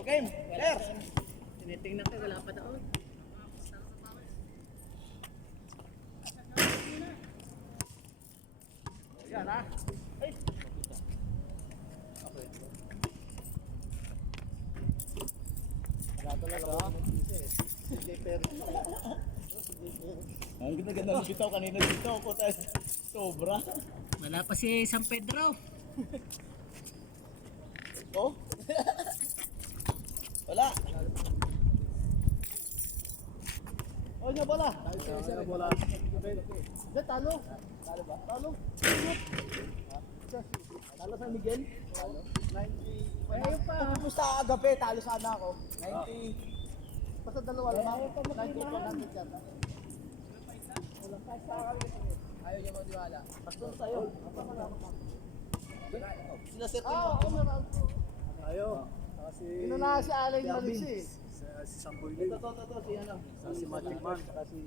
Okay, sir. Tinitingnan ko, wala pa daw. Yan ha. Ay. Okay. Wala talaga. Sige, pero. Ang ganda-ganda ng bitaw kanina dito. Sobra. Wala pa si San Pedro. Oh? Wala. Oh, niya bola. Talo bola. Diyan talo. Talo ba? Talo. Talo San Miguel. 90. Ayun pa. Kung sa agape, talo sana ako. 90. Basta dalawa lang. 90 ka na. Ayaw niya magdiwala. Basta sa'yo. Sila Sir Tim. Ayaw. Inuna si Alay Malisi. Si Samboy Lee. Ito, si ano? Si Magic Man. Magic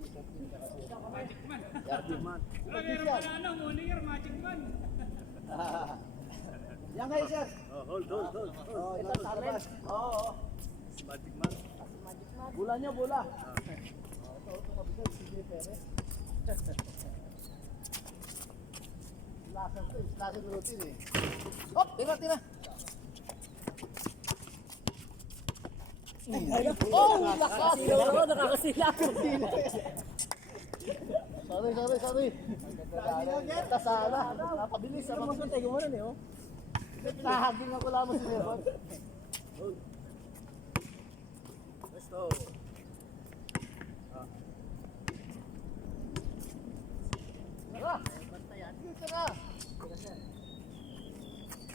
Man. Magic Man. Meron pa na ano, Monier, Magic Man. Yan kayo, sir. Hold. Ito sa amin. Oo. Si Magic Man. Bola niya, bola. Ito kabisa, si J. Perez. Lasan routine eh. Hop! Tira! Oh! Lakas! Nakakasila. Sorry. Kita sana. Napabilis. Sama ko tayo gumanon eh. Nahaging ako lamang si Lebon. Let's go. Tara! Tara!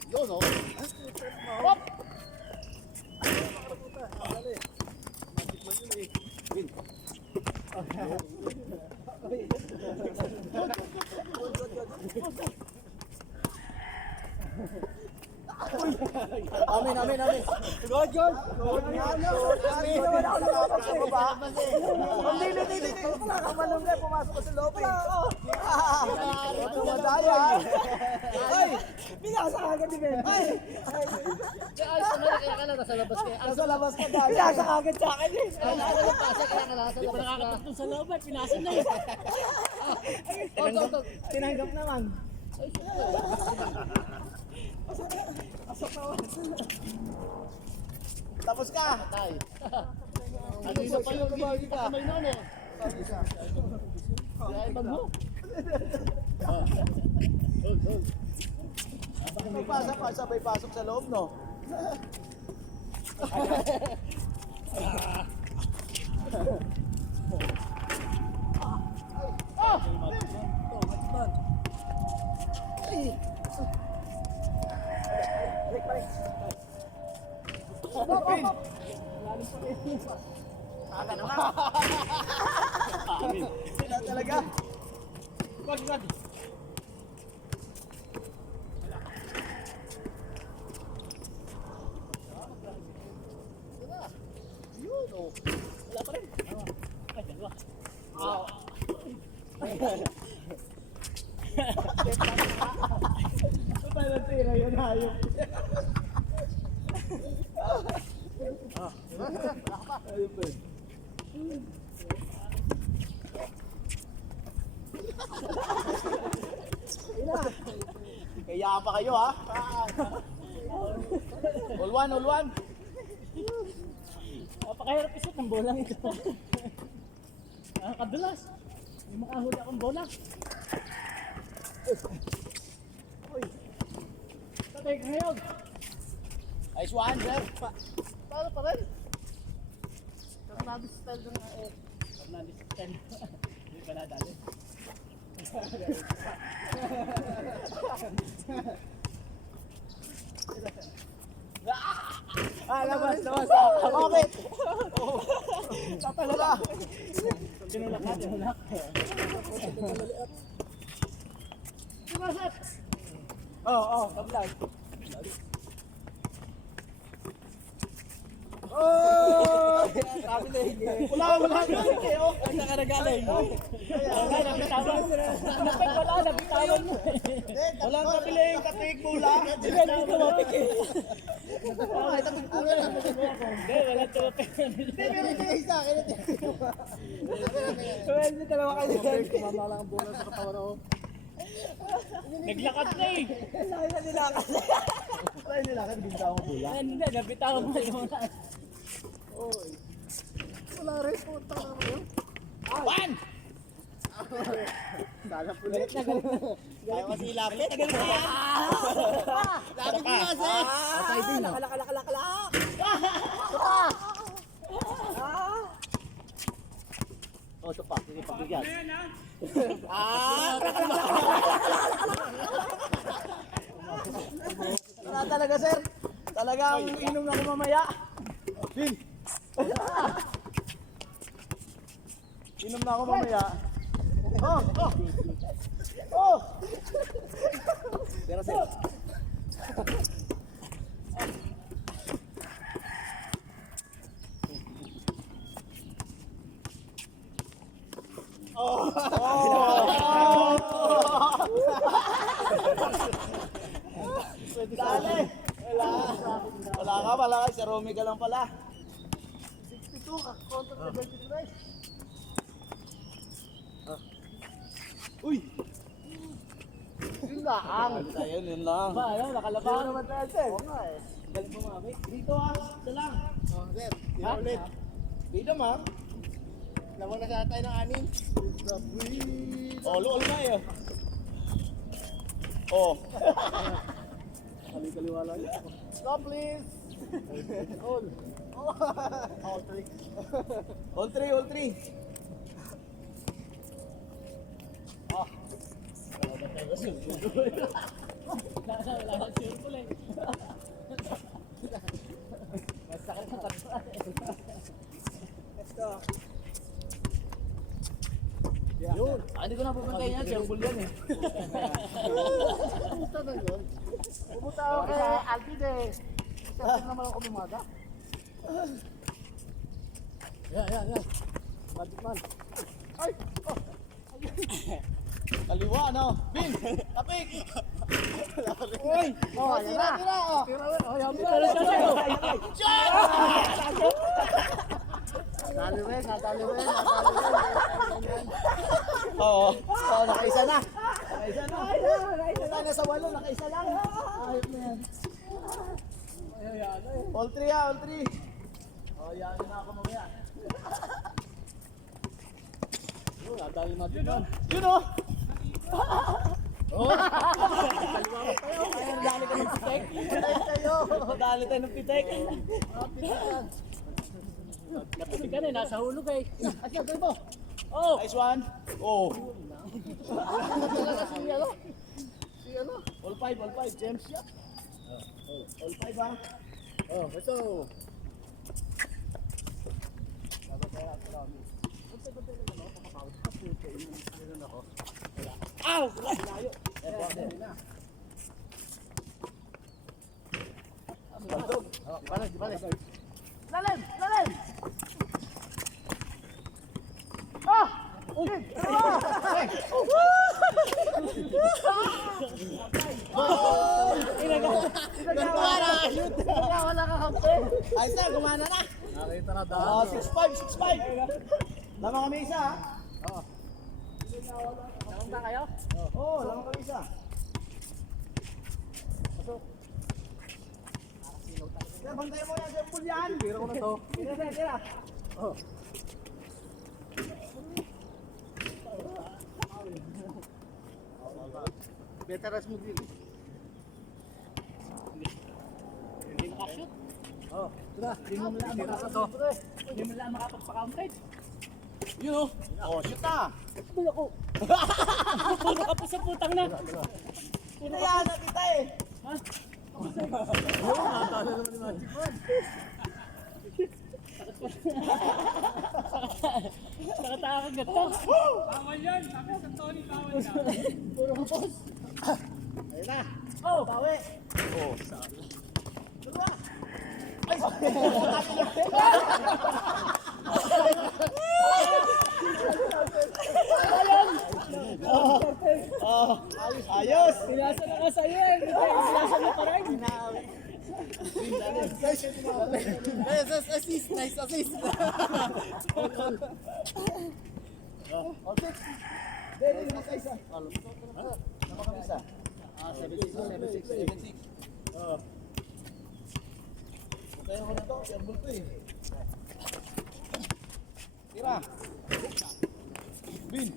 Yun o. Hop! Amin. Good. Hindi. Malungay, pumasok ko sa loob eh. Tumadaya. Ay! Binasa ka agad din eh. Ay! Kaya ka lang, nasa labas kayo. Nasa labas ka dahil. Binasa ka agad sa akin eh. Ako lang pasa, kaya ka nasa labas ka. Nakakatapos sa loob at pinasan na eh. Tinanggap naman. Tapos ka. Tay. Ano isa pa yung bagi ka? Kamay nun eh. Kaya ibang mo. May pasok pa, sabay pasok sa loob, no? Ay! Balik. Pin! Aga naman! Sila talaga! Wag! Yun o! Wala pa rin! Ay, dalawa! Paano tira yun, hayop? Ayun pa. Kaya pa kayo ha? All one. Napakahirap isot ng bolang ito. Nakakadulas. May makahuli akong bola. Uy. Tatay ka ngayon. Nice one, sir. Paano pa rin? Fernandez style na nga eh. Fernandez style. Hindi pa nadali. Labas. Bakit? Tatalaga. Tinulak. Sumasat! Oo, kablag. Oh! Sabi na hindi. Wala. Ang nakaragaling. Wala, nabitawan mo. Wala, nabitawan mo. Walang kapiling, kapig, bola. Hindi, hindi tumapik eh. Ay, tapos bola lang. Hindi, wala tumapik. Hindi, meron din isa. Hindi, dalawa kayo dyan. Kumama lang ang bola sa katawan ako. Naglakad na eh. Laki na nilakad. Laki nilakad, binta ako bola. Hindi, nabitawan mo yung Oy. Wala rin po, tama mo yun. One! Sana pulit. Kaya kasi lapit. Lapit mo kasi. Patay din. Kalak. Oh, ito pa. Sige, pagbigyan. Ayan ha. Wala talaga, sir. Talagang inom na ako mamaya. Bin. Inom na ako mamaya. Oh! Pero sir. Dali. Wala ka. Si Romy ka lang pala. 62 ka. Kontra 73. Uy! Yun lang. Yun lang. Ba, ano, nakalaban. naman tayo, sir. Oo nga eh. Galing bumabit. Dito ito lang. Oh, sir. Ha? Ulit. Dito, ma'am. Naman na sa tayo ng anin. Oh, luol na eh. Oh. Kaliwala niya. Stop, please. All. All three. All three. Ah. Wala na siya pula eh. Masakit sa katawan. Yun. Hindi ko na pupuntahin yan, siyang bull yan eh. Pumunta na yun. Pumunta ako kay Alvin eh. Kasi naman ako lumaga. Yan. Magic man. Ay! Oh! Kaliwa, no? Bin! Tapik! Uy! Oh, tira! Oh! Oh, yan mo. Shot! Nataliwin. Oo, nakaisa na. Nakaisa na sa walo, nakaisa lang. Ayop na yan. All three. Oh, yan na ako mamaya. Nadali natin yan. Yun o! Dali ka ng pitek. Dali tayo ng pitek. Napitik ka na eh, nasa hulog eh. Asya, tayo mo. Oh! Nice one. Oh. Si ano? All five, James siya. All five ha. Oh, ito. Ow! Balik. Lalim! Ah! Uy! Wala ka kampe. Ayos na, gumana na. Nakita na daan. Oh, 6'5". Lamang kami isa ha. Saan ba kayo? Oo, lamang kami isa. Pasok. Sir, bantayan mo yan, Sir Pulyan. Tira ko na to. Tira. Oh. Beteras mo din. Hindi makashoot. Oh, tira. Hindi mo lang Hindi mo lang makapagpa-country. Yun o. Oh, shoot na. Puro ko. Puro ka pa sa putang na. Kaya na kita eh. Ayun, natalo naman ni Magic Man. Nakatakag na to. Bawal yan. Sabi sa Tony, bawal yan. Puro ka boss. Ayun na. Oh! Bawi. Oh. Dalawa. Ay, Ayos! Pinasa na ka sa'yo eh. Pinasa na pa rin. Nice assist! Nice assist! Okay. Dali, nasa isa. Nama kami isa. 7-6. Kaya ko na to, airball to eh. Tira. Bin.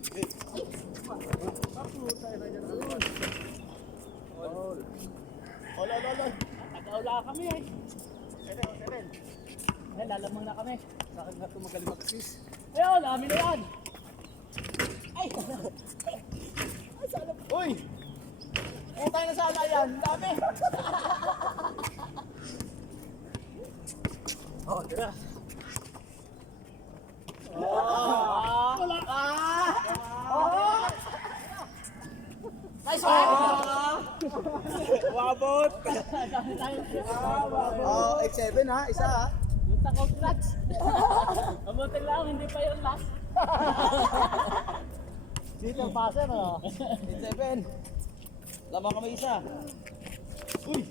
Olo. Nag-aula kami eh. 7. Eh, lalamang na kami. Sa akin nga ito magaling mag-assist. Ayun, amin na yan. Ay! Uy! Tayo na sana yan. Dami. Oh, tira. Nice one! Wabot. Dami tayong Oh, 8-7 ha. Isa ha. yung takot clutch. Mabuti lang, hindi pa yung last. Dito ang passer oh. 8-7. Lamang kami isa. Uy!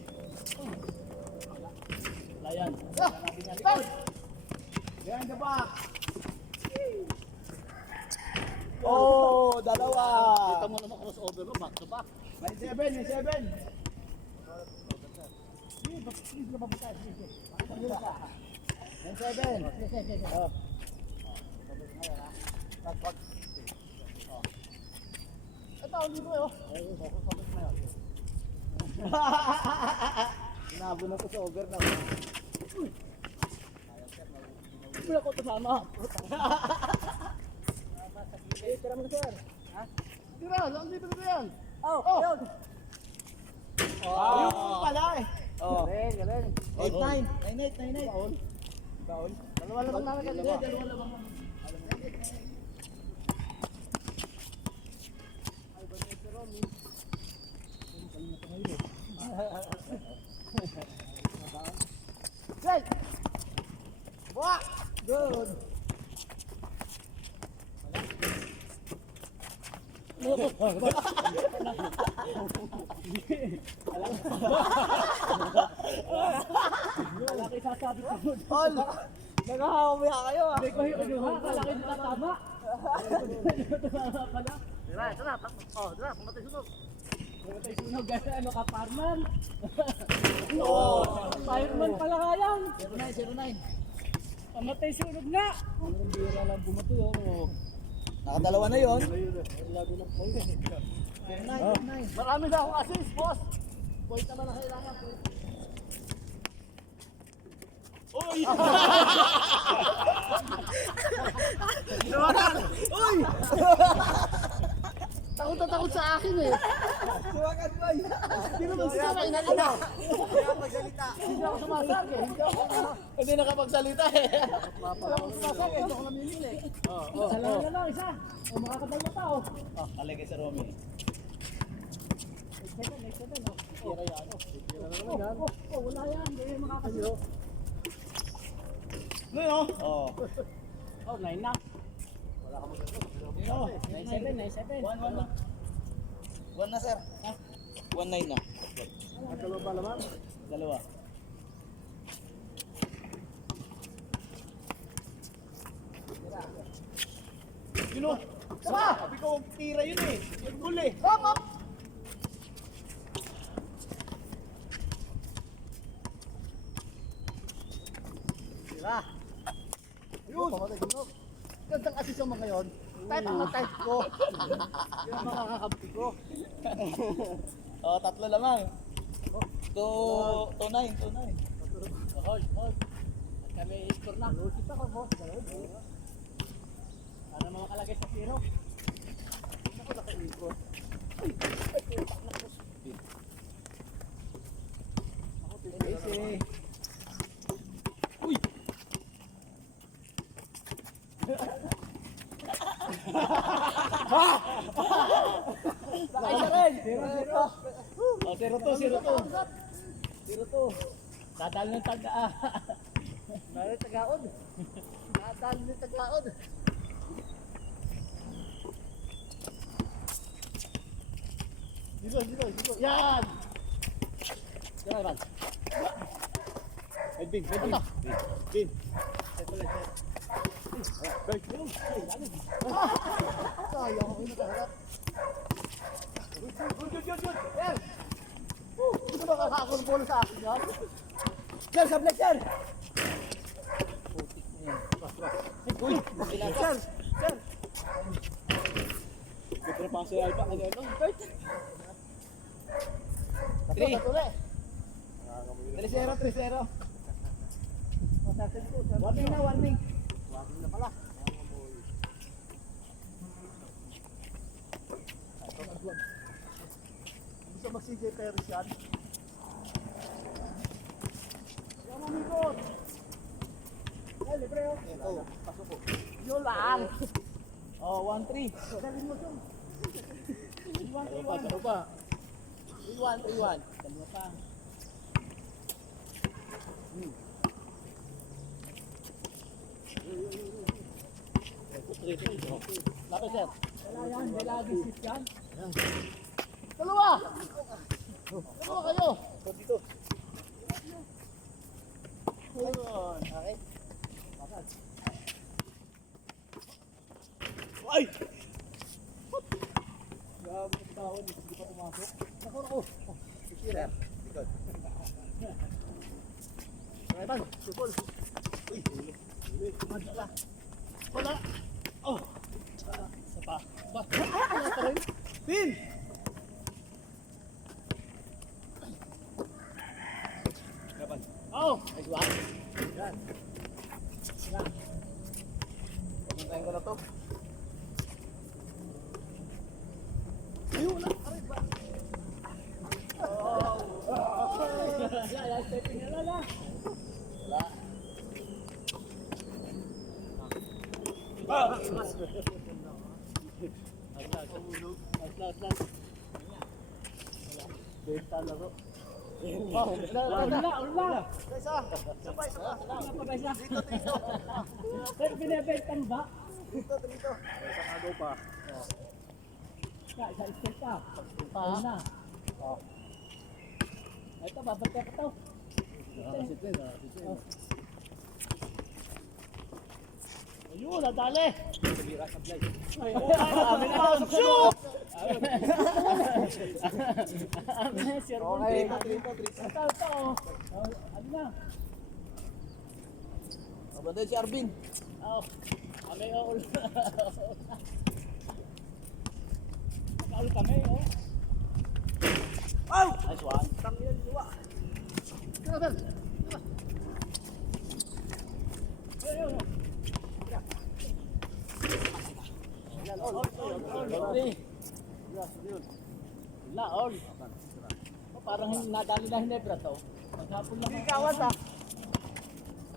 Layan. Yan ka ba? Oh, dalawa. Kita mo naman crossover mo, back to back. 9-7. Please, lumabutay. 9-7. Oh. Ito, hindi ko yun. Nabunod ko sa over na. Wala ko kasama. Tira mo sir. Ha? Tira, lang dito yan. Oh, yun. Yung pala eh. Oh. Galing. 8-9. 9-8. Baon. Dalawa lamang namin kasi. Dalawa lamang. Right. Buwa! Good. Malaki sasabi ko. All. Naghahamaya kayo ah. Hindi ko yung kalaki na tama. Tira, tira. Oh, tira. Pumatay sunog. Patay sunog guys, ano ka, Parman? Oh. Fireman pala kayang. 09. Pamatay sunog na. Ang bira lang bumato yun. Nakadalawa na yon. Lalo ng point. 9. Marami na akong assist, boss. Point naman na kailangan. Uy! Uy! Takot na takot sa akin eh. Suwakan boy! Sino ba sinabi na ano? Kaya magsalita. Hindi ako sumasag eh. Hindi nakapagsalita eh. Hindi ako sumasag eh. Hindi ako namimili. Isa lang na lang, isa. O makakadal na tao. Kalagay sa Romy. Next seven, oh. Tira yan, oh. Tira na naman yan. Wala yan. Hindi makakasiro. No, no? Oo. Oh, 9 na. Wala ka Oh, 9-7. 1 na sir. Ha? 1-9 na. Dalawa pa naman. Dalawa. Yun o. Tama! Sabi ko, tira yun eh. Yung goal eh. Tama! Tira. Yun! Pumatay sunog. Gandang assist mo ngayon. Type ang type ko. Yan ang makakakampi ko. Oh, tatlo lamang. 2-9. Hold. At kami score na. Kita ko, boss. Para makalagay sa zero. Ako naka-ikot. Easy. Uy! Isa rin! 0-2. Oh, 0-2. Dadal ng taga. Meron tagaod. Nadal ni tagaod. Dito. Yan! Yan, Ivan. Bin. Bin. Sayang ako yung nakaharap. Yun. Yan! Gusto ba kakakong bola sa akin yan? Sir, sablay, sir! Uy! Sir! Ito na pa si Alba. Ano ito? Three. 3-0. Warning na, warning. Wagin na pala. Gusto mag-CJ Perez yan. Yan mamikot. Eh, libre oh. Ito, pasok ko. Yun lang. Oh, 1-3. Dalhin mo siya. 3-1. Ano pa? 3-1. Dalawa pa. Lapit, sir. Wala yan, may lagi sit yan. Dalawa kayo. Dito. Ayun. Okay. Ay! Grabe yung tawon. Hindi pa pumasok. Naku. Sir, likod. Ivan, supol. Wala. Oh. Isa pa. Ba? Wala pa rin. Pin! Oh. Nice one. Yan. Pamuntahin ko na to. Ayun na. Aray ba? Stepping na lang ah. Wala. Last. Benta laro. Ulang. Isa pa. Wala pa ba siya? Dito. Pero binibenta mo ba? Dito. Sa kagaw pa. Sa step pa. Ayun na. Ito, babalik ka to. Ayun, nadali. Sabira sa blade. Amin na. Shoot! Sir, Okay, Ito. Oh. Ano na? Abandon si Arvin. Oh. Kami, oh. Nakaul kami, oh. Nice one. Tangin, luwa. Grabe. Ayun, oh. Wala, all. Oh, parang nadali na Hinebra to. Maghapon lang. Ikawan ta.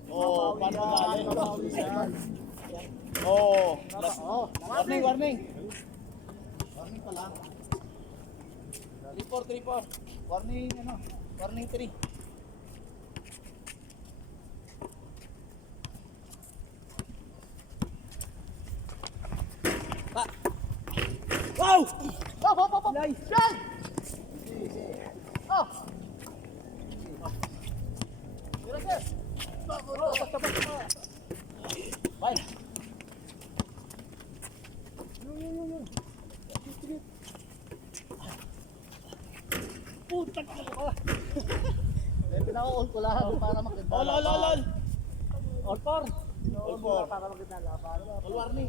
Oh, paano dali? Oh. Warning. Warning pala. 3-4. Warning ano? Warning 3. Wow! Nice. Yan! Oh! Mira, sir. Bye. Putak na ka. Pinaka-all ko lahat para maganda. Ol. All four. All four. Para maganda laban. Warning.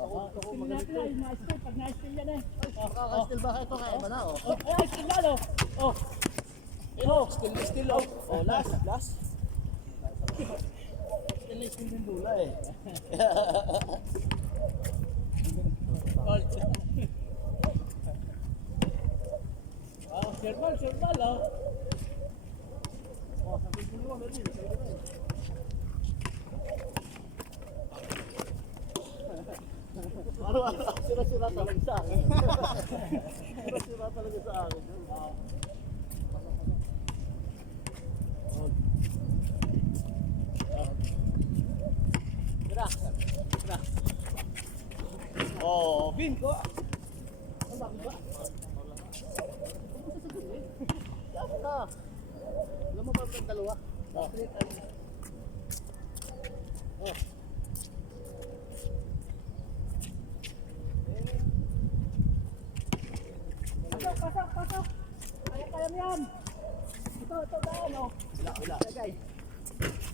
Still natin ay na-still. Pag na-still yan eh. Makaka-still ba ito kaya ba na? Oh. Ay, still na no. Oh. Oh, still. Oh, last. Still din dula eh. All. Oh, Sherman, oh. Oh, sabi ko naman meron din. Araw-araw sira-sira talaga sa akin. Sira-sira talaga sa akin. Oh, Vin ko. bangga. Yan ka. Alam mo ba ang dalawa? Straight ano. Oh. Pasok. Kaya mo yan. Ito, daan, oh. Wala. Lagay.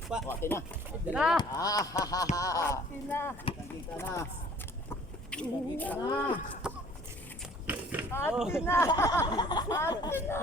Pa. Okay na. Ito na. Ah, ha, ha, ha. Tina. Kita na. Kita na. Ate na. Ate na.